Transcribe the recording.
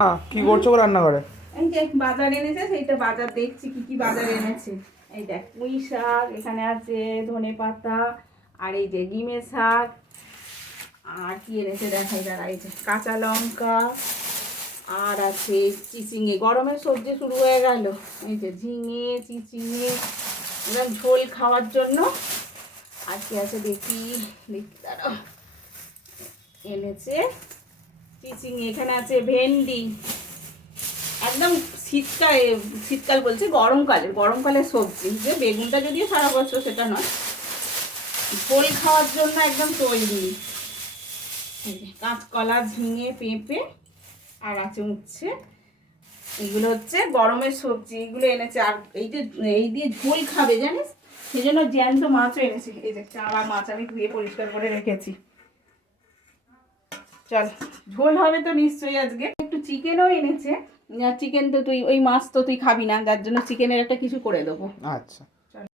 কি করছো গো রান্নাঘরে? এই যে বাজার এনেছে, সেইটা বাজার দেখছি কি কি বাজার এনেছে। এই দেখ, পুঁই শাক, এখানে আছে ধনে পাতা, আর এই যে ডিমের শাক, আর কি এনেছে দেখাই দাঁড়া, এই যে কাঁচা লঙ্কা, আর আছে চিচিঙে। গরমের সবজি শুরু হয়ে গেল। এই যে ঝিঙে, চিচিঙে, এবার ঝোল খাওয়ার জন্য। আর কি আছে দেখি দেখি দাঁড়াও, এনেছে চিচিঙে, এখানে আছে ভেন্ডি। একদম শীতকাল, শীতকাল বলছে গরমকালের সবজি। যে বেগুনটা যদিও সারা বছর, সেটা নয়, ঝোল খাওয়ার জন্য একদম তৈরি। কাঁচকলা, ঝিঙে, পেঁপে, আর আছে উচ্ছে। এগুলো হচ্ছে গরমের সবজি, এগুলো এনেছে। আর এই যে এই দিয়ে ঝোল খাবে জানিস, সেই জন্য জ্যান্ত মাছও এনেছে। এই যে চারা মাছ আমি ধুয়ে পরিষ্কার করে রেখেছি। চল, ঝোল হবে তো নিশ্চয়ই। আজকে একটু চিকেনও এনেছে। চিকেন তো তুই, ওই মাছ তো তুই খাবি না, যার জন্য চিকেনের একটা কিছু করে দেবো। আচ্ছা,